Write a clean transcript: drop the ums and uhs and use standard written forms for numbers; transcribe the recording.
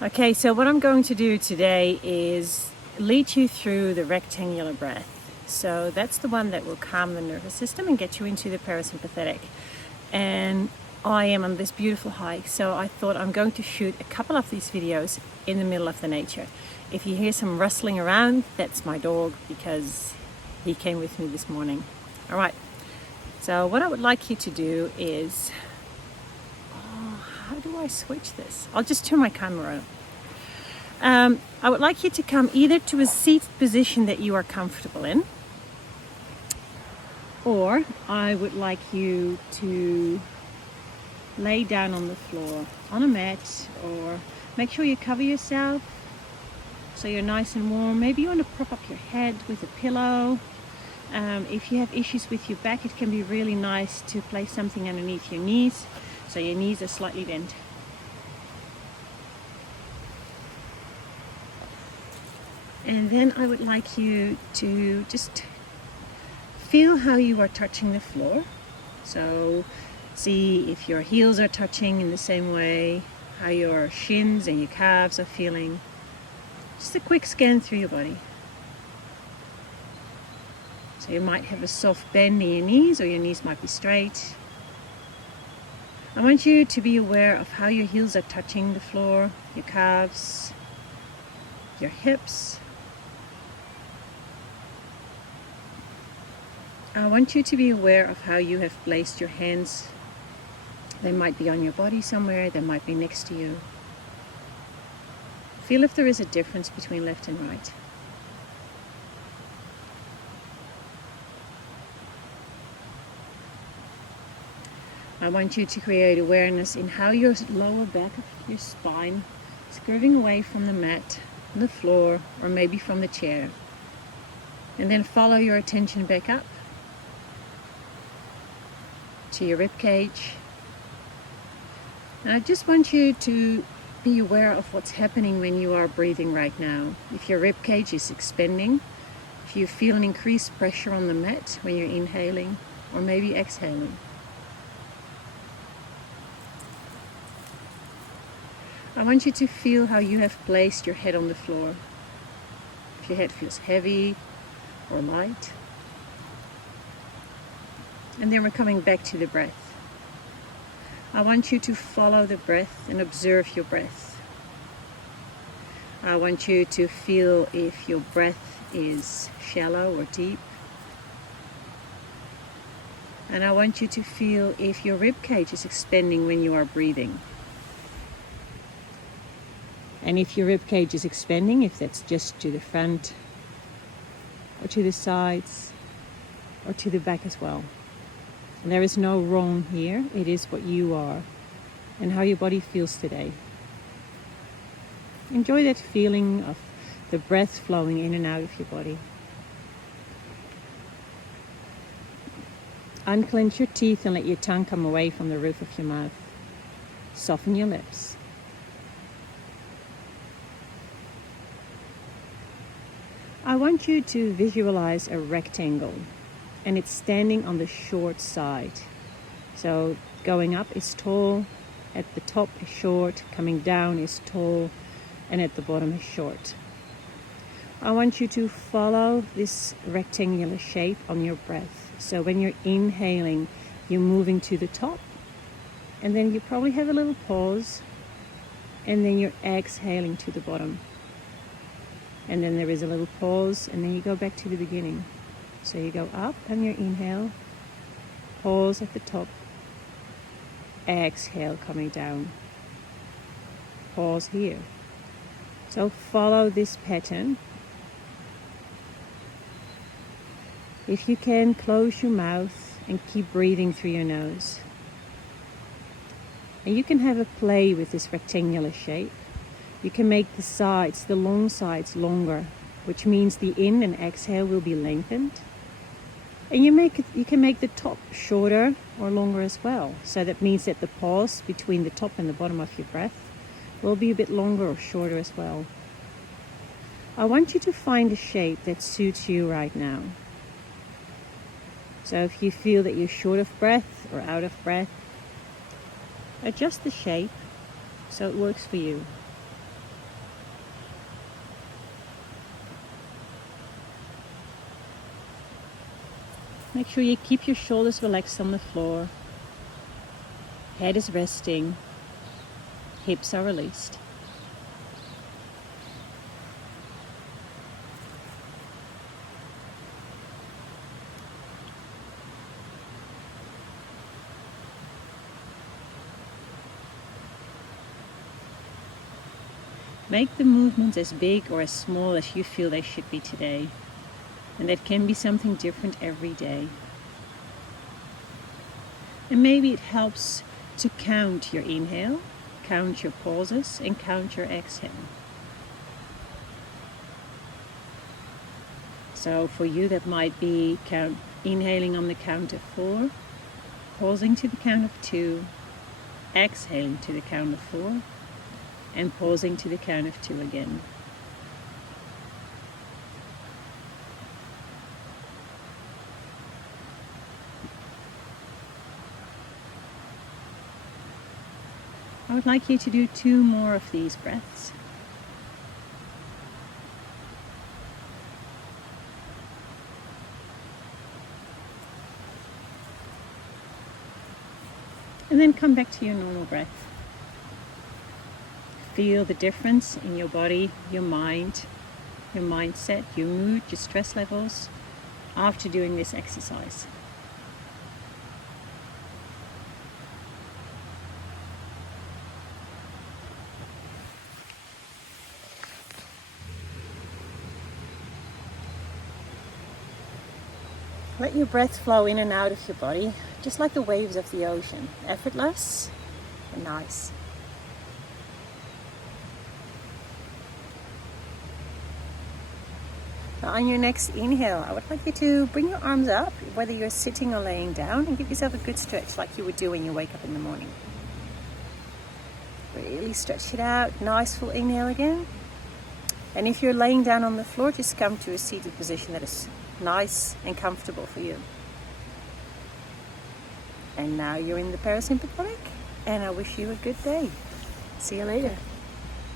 Okay, so what I'm going to do today is lead you through the rectangular breath. So that's the one that will calm the nervous system and get you into the parasympathetic. And I am on this beautiful hike, so I thought I'm going to shoot a couple of these videos in the middle of the nature. If you hear some rustling around, that's my dog because he came with me this morning. All right, so what I would like you to do is, how do I switch this? I'll just turn my camera on. I would like you to come either to a seated position that you are comfortable in, or I would like you to lay down on the floor on a mat, or make sure you cover yourself so you're nice and warm. Maybe you want to prop up your head with a pillow. If you have issues with your back, it can be really nice to place something underneath your knees so your knees are slightly bent. And then I would like you to just feel how you are touching the floor. So see if your heels are touching in the same way, how your shins and your calves are feeling. Just a quick scan through your body. So you might have a soft bend in your knees, or your knees might be straight. I want you to be aware of how your heels are touching the floor, your calves, your hips. I want you to be aware of how you have placed your hands. They might be on your body somewhere, they might be next to you. Feel if there is a difference between left and right. I want you to create awareness in how your lower back of your spine is curving away from the mat, the floor, or maybe from the chair. And then follow your attention back up to your rib cage. And I just want you to be aware of what's happening when you are breathing right now. If your rib cage is expanding, if you feel an increased pressure on the mat when you're inhaling or maybe exhaling. I want you to feel how you have placed your head on the floor. If your head feels heavy or light. And then we're coming back to the breath. I want you to follow the breath and observe your breath. I want you to feel if your breath is shallow or deep. And I want you to feel if your rib cage is expanding when you are breathing. And if your rib cage is expanding, if that's just to the front or to the sides or to the back as well. And there is no wrong here. It is what you are and how your body feels today. Enjoy that feeling of the breath flowing in and out of your body. Unclench your teeth and let your tongue come away from the roof of your mouth. Soften your lips. I want you to visualize a rectangle, and it's standing on the short side. So going up is tall, at the top is short, coming down is tall, and at the bottom is short. I want you to follow this rectangular shape on your breath. So when you're inhaling, you're moving to the top, and then you probably have a little pause, and then you're exhaling to the bottom. And then there is a little pause, and then you go back to the beginning. So you go up on your inhale, pause at the top, exhale coming down, pause here. So follow this pattern. If you can, close your mouth and keep breathing through your nose. And you can have a play with this rectangular shape. You can make the sides, the long sides, longer, which means the in and exhale will be lengthened. And you can make the top shorter or longer as well. So that means that the pause between the top and the bottom of your breath will be a bit longer or shorter as well. I want you to find a shape that suits you right now. So if you feel that you're short of breath or out of breath, adjust the shape so it works for you. Make sure you keep your shoulders relaxed on the floor. Head is resting. Hips are released. Make the movements as big or as small as you feel they should be today. And that can be something different every day. And maybe it helps to count your inhale, count your pauses, and count your exhale. So for you that might be inhaling on the count of 4, pausing to the count of 2, exhaling to the count of 4, and pausing to the count of 2 again. I would like you to do 2 more of these breaths. And then come back to your normal breath. Feel the difference in your body, your mind, your mindset, your mood, your stress levels after doing this exercise. Let your breath flow in and out of your body, just like the waves of the ocean, effortless and nice. Now on your next inhale, I would like you to bring your arms up, whether you're sitting or laying down, and give yourself a good stretch like you would do when you wake up in the morning. Really stretch it out, nice full inhale again. And if you're laying down on the floor, just come to a seated position that is nice and comfortable for you. And now you're in the parasympathetic, and I wish you a good day. See you later.